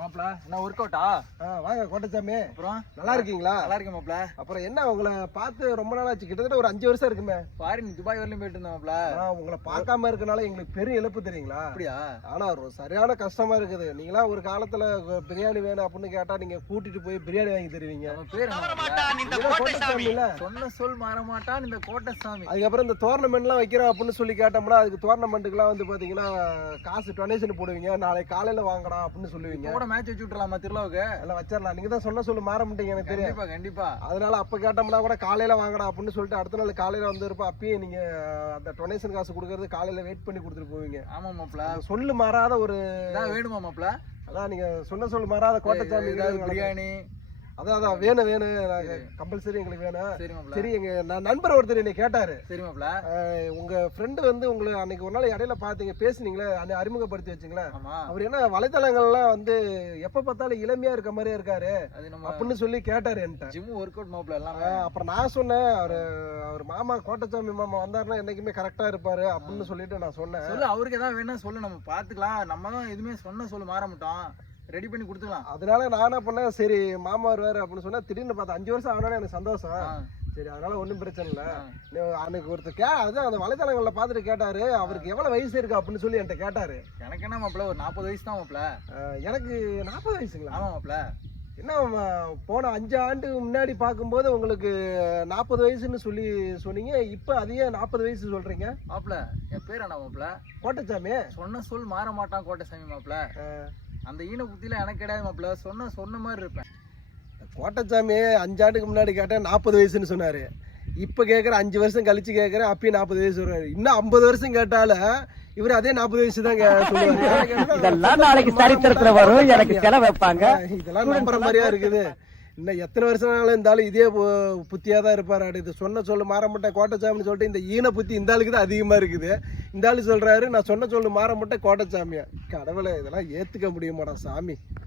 மாப்ள என்ன ஒர்க் அவுட்டா? வாங்க கோட்டச்சாமி. அப்புறம் நல்லா இருக்கீங்களா? நல்லா இருக்கேன் மாப்ள. அப்புறம் என்ன உங்களை பார்த்து ரொம்ப நாள் ஆச்சு, கிட்டத்தட்ட ஒரு 5 வருஷம் இருக்குமே. ஃபாரின் துபாய் வரலையும் போயிட்டு இருந்தேன் மாப்ள. உங்களை பார்க்காம இருக்கனால எங்களுக்கு பெரிய இழப்பு தெரியுங்களா? அப்படியா? ஆனா ஒரு சரியான கஷ்டமா இருக்குது. நீங்களா ஒரு காலத்துல பிரியாணி வேணும் அப்படின்னு கேட்டா நீங்க கூட்டிட்டு போய் பிரியாணி வாங்கி தருவீங்க. பேர் கோட்டச்சாமில சொன்ன சொல் மாற மாட்டான் இந்த கோட்டசாமி. அதுக்கப்புறம் இந்த டோர்னமெண்ட் எல்லாம் வைக்கிறோம் அப்படின்னு சொல்லி கேட்டோம்னா அதுக்கு டோர்னமெண்ட்டுக்கு எல்லாம் வந்து பாத்தீங்கன்னா காசு டொனேஷன் போடுவீங்க, நாளைக்கு காலையில வாங்கடா அப்படின்னு சொல்லுவீங்க. மேட்ச் வச்சு விட்டுலாமா திருவிழாவுக்கு? எல்லாம் வச்சிடலாம். நீங்க தான் சொன்ன சொல்லு மாற மாட்டீங்க, எனக்கு தெரியும். கண்டிப்பா கண்டிப்பா. அதனால அப்ப கேட்டோம்னா கூட காலையில வாங்கடா அப்படின்னு சொல்லிட்டு அடுத்த நாள் காலையில வந்து இருப்போம். அப்பயே நீங்க அந்த டொனேஷன் காசு கொடுக்கறது காலையில வெயிட் பண்ணி கொடுத்துட்டு போவீங்க. ஆமா மாப்ள. சொல்லு மாறாத ஒரு வேணுமா மாப்ள? அதான் நீங்க சொன்ன சொல்லு மாறாத கோட்டச்சாமி பிரியாணி அதான் வேணும் கம்பல்சரி எங்களுக்கு வேணும். சரி மாப்ள. சரி, எங்க நண்பர் ஒருத்தர் என்னை கேட்டாரு. சரி மாப்ள. உங்க ஃப்ரெண்டு வந்து உங்களை அன்னைக்கு ஒரு நாள் இடையில பாத்தீங்க, பேசுனீங்களே, அன்னை அறிமுகப்படுத்தி வச்சுங்களேன். ஆமா. அவர் என்ன வலைத்தளங்கள்லாம் வந்து எப்ப பார்த்தாலும் இளமையா இருக்க மாதிரியே இருக்காரு அப்படின்னு சொல்லி கேட்டாரு என்கிட்ட. ஜிம் ஒர்க் அவுட் மாப்ள எல்லாமே. அப்புறம் நான் சொன்னேன், அவர் மாமா கோட்டச்சாமி மாமா வந்தாருன்னா என்னைக்குமே கரெக்டா இருப்பாரு அப்படின்னு சொல்லிட்டு நான் சொன்னேன். சொல்லு, அவருக்கு ஏதாவது வேணும் சொல்லு, நம்ம பாத்துக்கலாம். நம்ம தான் எதுவுமே சொன்ன சொல்லு மாற மாட்டோம், ரெடி பண்ணி கொடுத்துக்கலாம். அதனால நான் என்ன பண்ணேன், சரி மாமா வருவாரு அப்படின்னு சொன்னா திடீர்னு பார்த்தா 5 வருஷம் ஆனாலும் எனக்கு சந்தோஷம். சரி, அதனால ஒன்றும் பிரச்சனை இல்லை. அன்னைக்கு ஒருத்தர் அதுதான் அந்த வலைத்தளங்களில் பார்த்துட்டு கேட்டாரு, அவருக்கு எவ்வளவு வயசு இருக்கு அப்படின்னு சொல்லி என்கிட்ட கேட்டாரு. எனக்கு என்ன மாப்பிள்ள, ஒரு 40 வயசு தான் மாப்பிள்ள. எனக்கு 40 வயசுங்களா? ஆமா மாப்பிள்ள. என்ன போன 5 ஆண்டு முன்னாடி பார்க்கும்போது உங்களுக்கு 40 வயசுன்னு சொல்லி சொன்னீங்க, இப்போ அதையே 40 வயசு சொல்றீங்க மாப்பிள்ள. என் பேர் என்ன மாப்பிள்ள? கோட்டச்சாமி. சொன்ன சொல் மாற மாட்டான் கோட்டசாமி மாப்பிள்ள. அந்த ஈன புத்தியில எனக்கு கிடையாது மாப்பிள்ள, சொன்ன மாதிரி இருப்பேன். கோட்டச்சாமி 5 ஆண்டுக்கு முன்னாடி கேட்டேன் 40 வயசுன்னு சொன்னாரு. இப்ப கேட்கற 5 வருஷம் கழிச்சு கேட்கறேன், அப்பயும் 40 வயசு சொல்றாரு. இன்னும் 50 வருஷம் கேட்டாலும் இவரு அதே 40 வயசு தான் சொல்லுவாரு. இதெல்லாம் நாளைக்கு சரித்திரத்துல வரும், எனக்கு செலவு வைப்பாங்க. இதெல்லாம் நம்புற மாதிரியா இருக்குது. இன்னும் எத்தனை வருஷம் இருந்தாலும் இதே புத்தியா தான் இருப்பாரு. அடுத்து சொன்ன சொல்லு மாற மாட்டேன் கோட்டச்சாமின்னு சொல்லிட்டு இந்த ஈன புத்தி இந்த ஆளுக்கு தான் அதிகமா இருக்குது. இந்த ஆளு சொல்றாரு நான் சொன்ன சொல்லு மாற மாட்டேன் கோட்டச்சாமியா. கடவுளை இதெல்லாம் ஏத்துக்க முடியுமாடா சாமி.